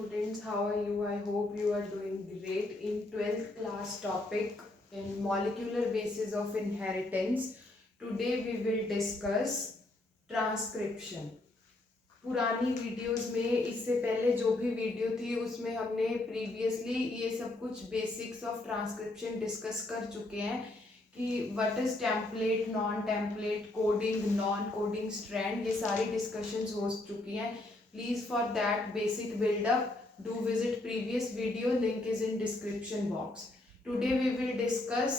students, how are you? I hope you are doing great. In 12th class topic in molecular basis of inheritance, today we will discuss transcription. पुरानी videos में इससे पहले जो भी video थी उसमें हमने प्रीवियसली ये सब कुछ बेसिक्स ऑफ ट्रांसक्रिप्शन डिस्कस कर चुके हैं कि what is template, non template, coding, non coding strand, ये सारी डिस्कशंस हो चुकी हैं. Please, for that basic build-up, do visit previous video. Link is in description box. Today we will discuss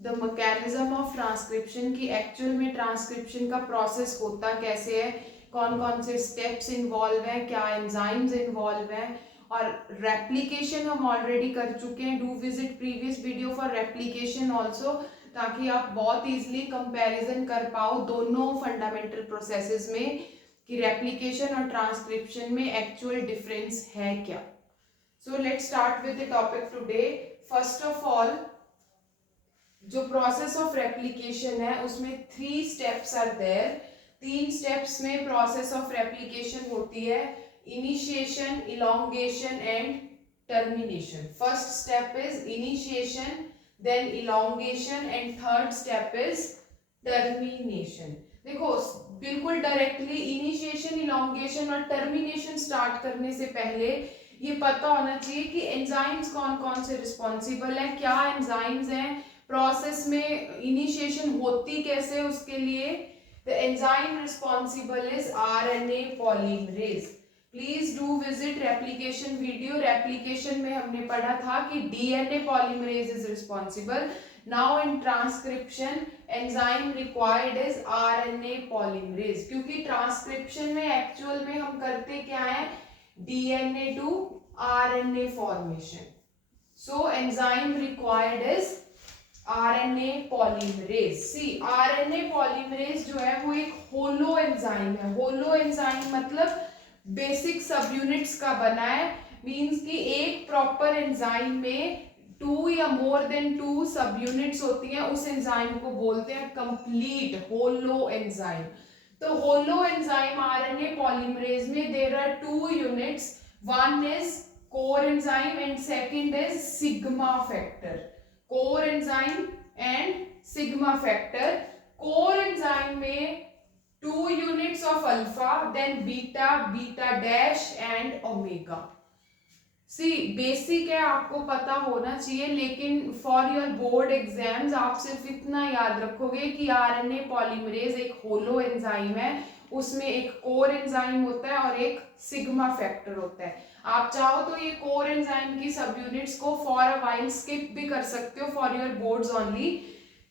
the mechanism of transcription कि actual में transcription का process होता कैसे है, कौन कौन से steps involve हैं, क्या enzymes involve हैं, और replication हम already कर चुके हैं. Do visit previous video for replication also, ताकि आप बहुत easily comparison कर पाओ दोनों fundamental processes में कि रेप्लिकेशन और ट्रांसक्रिप्शन में एक्चुअल डिफरेंस है क्या. So let's start with the topic today. First of all, जो प्रोसेस ऑफ रेप्लिकेशन है उसमें 3 स्टेप्स आर देयर. 3 स्टेप्स में प्रोसेस ऑफ रेप्लिकेशन होती है: initiation, elongation and termination. First step is initiation, then elongation and third step is termination. देखो, बिल्कुल directly initiation, elongation और termination start करने से पहले ये पता होना चाहिए कि एंजाइम्स कौन कौन से रिस्पॉन्सिबल हैं, क्या एंजाइम्स हैं, प्रोसेस में इनिशिएशन होती कैसे, उसके लिए the enzyme responsible is RNA polymerase. Please do visit replication video. Replication में हमने पढ़ा था कि DNA polymerase is responsible. Now in transcription, enzyme required is RNA polymerase. क्योंकि ट्रांसक्रिप्शन में एक्चुअल में हम करते क्या है, DNA to RNA formation. So enzyme required is RNA polymerase. See, RNA polymerase जो है वो एक होलो एंजाइम है. होलो एंजाइम मतलब बेसिक सब यूनिट्स का बना है. मीन्स कि एक प्रॉपर एंजाइम में 2 या मोर देन 2 सब यूनिट्स होती हैं. उस एंजाइम को बोलते हैं कंप्लीट होलो एंजाइम. तो होलो एंजाइम आरएनए पॉलीमरेज में there are 2 units. One is core enzyme and second is sigma factor. Core enzyme and sigma factor. Core enzyme में 2 units of alpha, then beta, beta dash and omega. See basic है, आपको पता होना चाहिए, लेकिन for your board exams आप सिर्फ इतना याद रखोगे कि आरएनए पॉलीमरेज एक होलो एंजाइम है. उसमें एक कोर एंजाइम होता है और एक सिग्मा फैक्टर होता है. आप चाहो तो ये कोर एंजाइम की सब यूनिट्स को फॉर अ व्हाइल स्किप भी कर सकते हो for your boards only.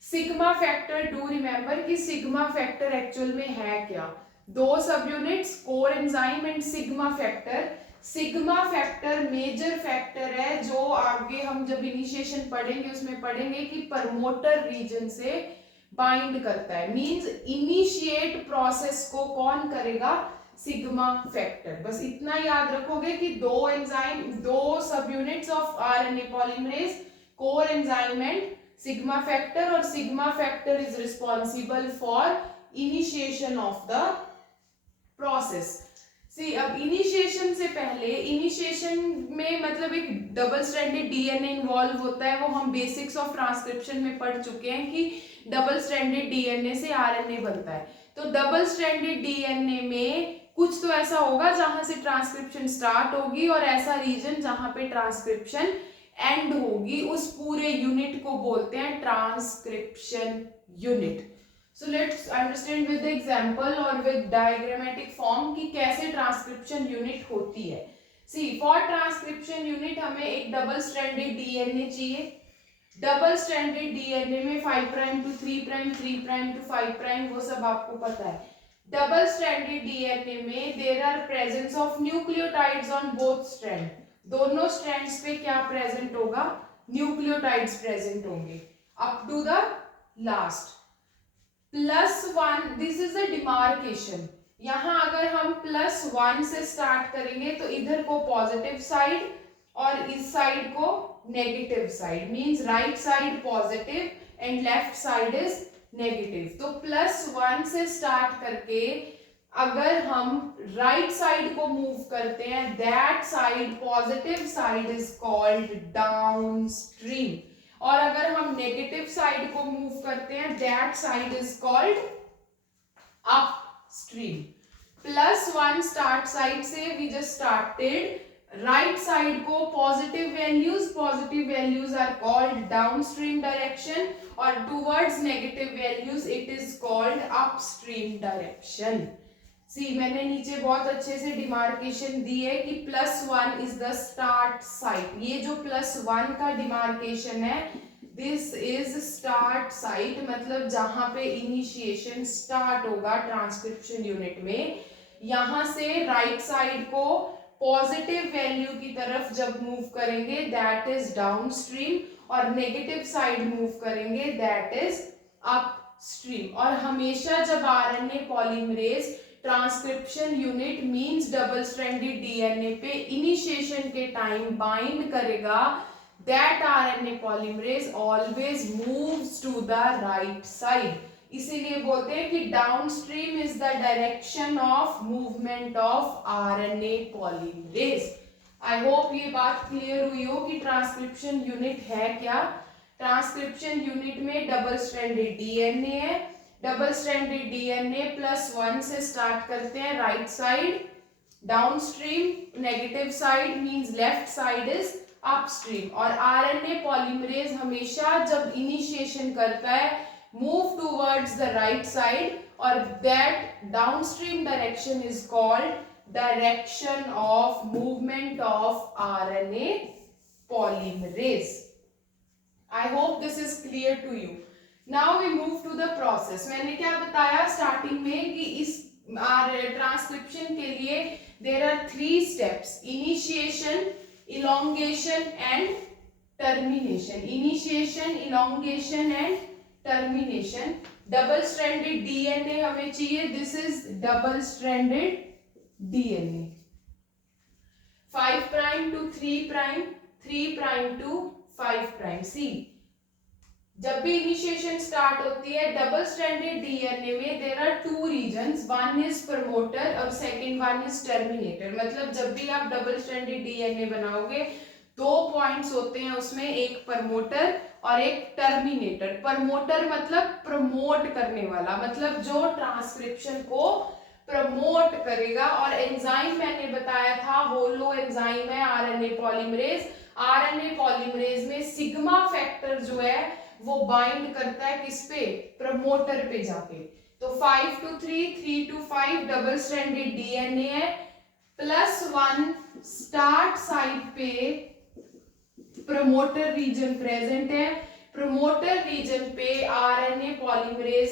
Sigma factor, do remember कि सिग्मा फैक्टर एक्चुअल में है क्या. 2 subunits, core enzyme and sigma factor. Sigma factor major factor है जो आगे हम जब इनिशिएशन पढ़ेंगे उसमें पढ़ेंगे कि प्रमोटर रीजन से बाइंड करता है. मींस इनिशिएट प्रोसेस को कौन करेगा, सिग्मा फैक्टर. बस इतना याद रखोगे कि 2 enzyme, 2 subunits of RNA polymerase, core enzyme and sigma factor, और sigma factor is responsible for initiation of the process. See, अब इनिशिएशन से पहले, इनिशिएशन में मतलब एक डबल स्ट्रैंडेड डीएनए इन्वॉल्व होता है. वो हम बेसिक्स ऑफ ट्रांसक्रिप्शन में पढ़ चुके हैं कि डबल स्ट्रैंडेड डीएनए से आरएनए बनता है. तो डबल स्ट्रैंडेड डीएनए में कुछ तो ऐसा होगा जहां से ट्रांसक्रिप्शन स्टार्ट होगी और ऐसा रीजन जहां पे ट्रांसक्रिप्शन एंड होगी. उस पूरे यूनिट को बोलते हैं transcription unit. So let's understand with the example or with diagrammatic form कि कैसे ट्रांसक्रिप्शन यूनिट होती है. See, for ट्रांसक्रिप्शन यूनिट हमें एक डबल स्ट्रैंडेड डीएनए चाहिए. डबल स्ट्रैंडेड डीएनए में 5 prime to 3 prime, 3 prime to 5 prime, वो सब आपको पता है. डबल स्ट्रैंडेड डीएनए में there are presence of nucleotides on both strand. दोनों स्ट्रैंड्स पे क्या प्रेजेंट होगा, न्यूक्लियोटाइड्स प्रेजेंट होंगे up to the last. +1, this is the demarcation. यहां अगर हम +1 से स्टार्ट करेंगे तो इधर को पॉजिटिव साइड और इस साइड को negative side. Means right side positive and left side is negative. तो +1 से स्टार्ट करके अगर हम राइट साइड को मूव करते हैं, that side, positive side is called downstream, और अगर हम नेगेटिव साइड को मूव करते हैं, that side is called upstream. +1 start side से we just started, right side को positive values are called downstream direction, और towards negative values it is called upstream direction. See, मैंने नीचे बहुत अच्छे से डिमार्केशन दी है कि +1 इज द स्टार्ट साइट। ये जो +1 का डिमार्केशन है, दिस इज स्टार्ट साइट, मतलब जहां पे इनिशिएशन स्टार्ट होगा ट्रांसक्रिप्शन यूनिट में। यहां से राइट साइड को पॉजिटिव वैल्यू की तरफ जब मूव करेंगे दैट इज डाउनस्ट्रीम, और नेगेटिव साइड मूव करेंगे दैट इज अपस्ट्रीम। और हमेशा जब RNA polymerase transcription unit means double stranded DNA पे इनिशिएशन के टाइम बाइंड करेगा, that RNA polymerase always moves to the right side. इसीलिए बोलते हैं कि downstream is the direction of movement of RNA polymerase. I hope ये बात clear हुई हो कि ट्रांसक्रिप्शन यूनिट है क्या। ट्रांसक्रिप्शन यूनिट में डबल स्ट्रैंडेड डीएनए है, डबल स्ट्रैंडेड डीएनए +1 से स्टार्ट करते हैं right side downstream, negative side means left side is upstream, और आरएनए पॉलीमरेज हमेशा जब इनिशिएशन करता है move towards the right side, और that downstream direction is called direction of movement of RNA polymerase. I hope this is clear to you. Now we move to the process. मैंने क्या बताया starting में कि इस transcription के लिए there are 3 steps, initiation, elongation and termination, initiation, elongation and termination। Double stranded DNA हमें चाहिए, this is double stranded DNA, 5 prime to 3 prime, 3 prime to 5 prime. See, जब भी इनिशिएशन स्टार्ट होती है डबल स्ट्रैंडेड डीएनए में there are 2 regions, one is promoter और second one is terminator. मतलब जब भी आप डबल स्ट्रैंडेड डीएनए बनाओगे 2 पॉइंट्स होते हैं उसमें, एक प्रमोटर और एक टर्मिनेटर। प्रमोटर मतलब प्रमोट करने वाला, मतलब जो ट्रांसक्रिप्शन को प्रमोट करेगा। और एंजाइम मैंने बताया था होलो एंजाइम है आरएनए पॉलीमरेज। आरएनए पॉलीमरेज में सिग्मा फैक्टर जो है वो बाइंड करता है किस पे, प्रमोटर पे जाके। तो 5 to 3, 3 to 5 double stranded DNA है, +1 स्टार्ट साइट पे प्रमोटर रीजन प्रेजेंट है। प्रमोटर रीजन पे आरएनए पॉलीमरेज,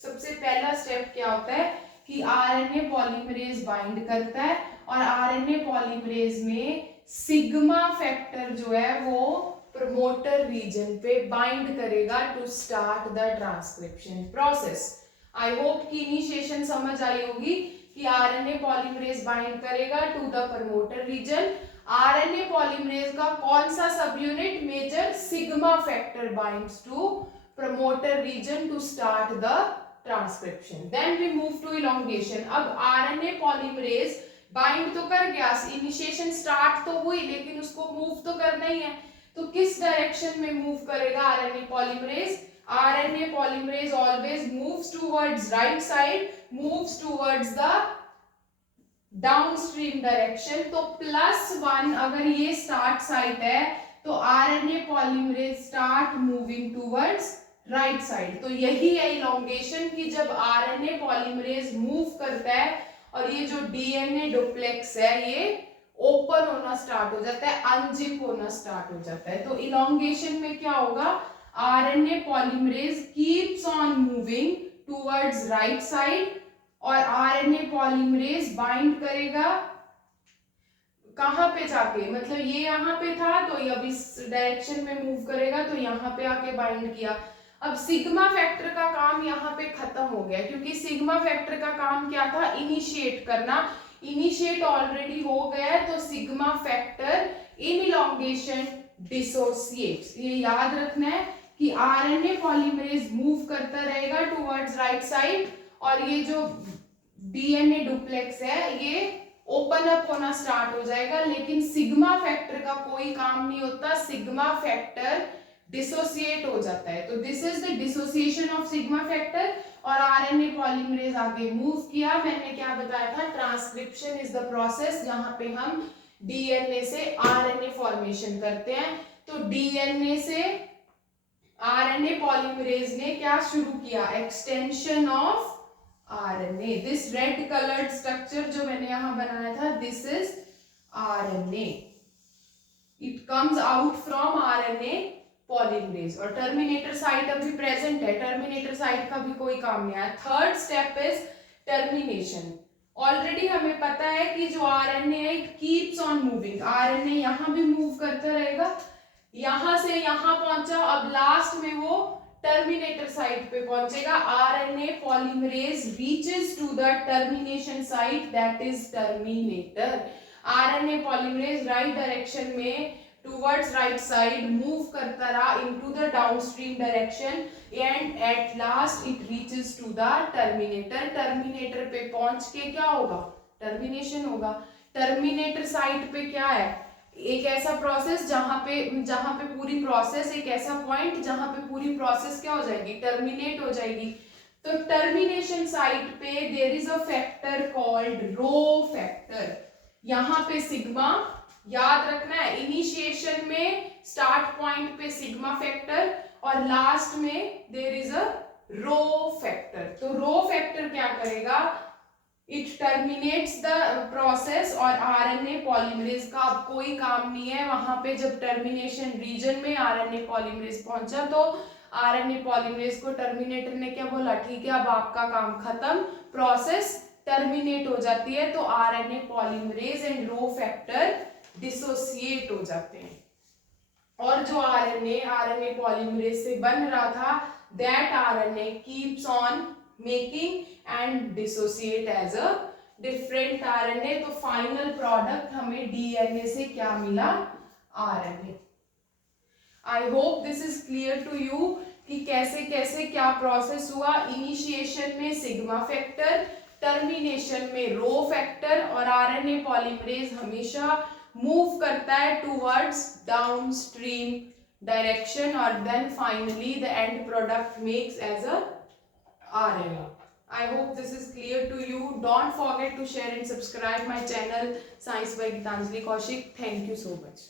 सबसे पहला स्टेप क्या होता है कि आरएनए पॉलीमरेज बाइंड करता है, और आरएनए पॉलीमरेज में सिग्मा फैक्टर जो है वो प्रमोटर रीजन पे बाइंड करेगा to start the transcription process. I hope कि इनिशिएशन समझ आई होगी कि आरएनए पॉलीमरेज बाइंड करेगा to the promoter region. RNA polymerase का कौन सा subunit, major sigma factor binds to promoter region to start the transcription. Then we move to elongation. अब आरएनए पॉलीमरेज बाइंड तो कर गया, इनिशिएशन स्टार्ट तो हुई, लेकिन उसको मूव तो करना ही है, तो किस डायरेक्शन में मूव करेगा RNA polymerase? RNA polymerase always moves towards right side, moves towards the downstream direction. तो +1 अगर ये स्टार्ट साइट है तो RNA polymerase start moving towards right side. तो यही है इलोंगेशन की जब आरएनए पॉलीमरेज मूव करता है और ये जो डीएनए डुप्लेक्स है ये ओपन होना स्टार्ट हो जाता है, अनजिप होना स्टार्ट हो जाता है। तो इलोंगेशन में क्या होगा, RNA polymerase keeps on moving towards right side, और आरएनए पॉलीमरेज बाइंड करेगा कहां पे जाके, मतलब ये यहाँ पे था तो ये अब इस डायरेक्शन में मूव करेगा तो यहाँ पे आके बाइंड किया। अब सिग्मा फैक्टर का काम यहाँ पे खत्म हो गया, क्योंकि सिग्मा फैक्टर का काम क्या था, इनिशिएट करना। इनिशिएट ऑलरेडी हो गया है, तो sigma factor in elongation dissociates. ये याद रखना है कि आरएनए पॉलीमरेज मूव करता रहेगा टुवर्ड्स राइट साइड, और ये जो डीएनए डुप्लेक्स है, ये ओपन अप होना स्टार्ट हो जाएगा, लेकिन सिग्मा फैक्टर का कोई काम नहीं होता, सिग्मा फैक्टर डिसोसिएट हो जाता है। तो this is the dissociation of sigma factor. और आरएनए पॉलीमरेज आगे मूव किया। मैंने क्या बताया था, ट्रांसक्रिप्शन इज द प्रोसेस जहां पे हम डीएनए से आरएनए फॉर्मेशन करते हैं। तो डीएनए से आरएनए पॉलीमरेज ने क्या शुरू किया, extension of RNA. This red coloured structure जो मैंने यहां बनाया था, this is RNA, it comes out from RNA polymerase. और टर्मिनेटर साइट अभी प्रेजेंट है, टर्मिनेटर साइट का भी कोई काम नहीं आया। Third step is termination. Already हमें पता है कि जो आरएनए है it keeps on moving, RNA यहां भी मूव करता रहेगा, यहां से यहां पहुंचा, अब लास्ट में वो टर्मिनेटर साइट पे पहुंचेगा। RNA polymerase reaches to the termination site, that is terminator. RNA polymerase right direction में टुवर्ड्स राइट साइड मूव करता रहा into the downstream direction and at last it reaches to the terminator. Terminator पे पहुंच के क्या होगा, termination होगा। Terminator site पे क्या है, एक ऐसा प्रोसेस जहां पे पूरी प्रोसेस, एक ऐसा पॉइंट जहां पे पूरी प्रोसेस क्या हो जाएगी, टर्मिनेट हो जाएगी। तो टर्मिनेशन साइट पे there is a factor called rho factor. यहां पे सिग्मा याद रखना है, इनिशिएशन में स्टार्ट पॉइंट पे सिग्मा फैक्टर और लास्ट में there is a rho factor. तो रो फैक्टर क्या करेगा, इट टर्मिनेट्स द प्रोसेस। और आरएनए पॉलीमरेज का अब कोई काम नहीं है वहां पे। जब टर्मिनेशन रीजन में आरएनए पॉलीमरेज पहुंचा तो आरएनए पॉलीमरेज को टर्मिनेटर ने क्या बोला, ठीक है अब आपका काम खत्म, प्रोसेस टर्मिनेट हो जाती है। तो RNA polymerase and rho factor dissociate हो जाते हैं। और जो आरएनए पॉलीमरेज से बन रहा था, that RNA keeps on making and dissociate as a different RNA. तो फाइनल प्रोडक्ट हमें डीएनए से क्या मिला, RNA. I hope this is clear to you कि कैसे कैसे क्या प्रोसेस हुआ। इनिशिएशन में सिग्मा फैक्टर, टर्मिनेशन में रो फैक्टर, और आरएनए पॉलीमरेज हमेशा मूव करता है टूवर्ड्स डाउनस्ट्रीम डायरेक्शन और then finally the end product makes as a RNA. I hope this is clear to you. Don't forget to share and subscribe my channel Science by Gitanjali Kaushik. Thank you so much.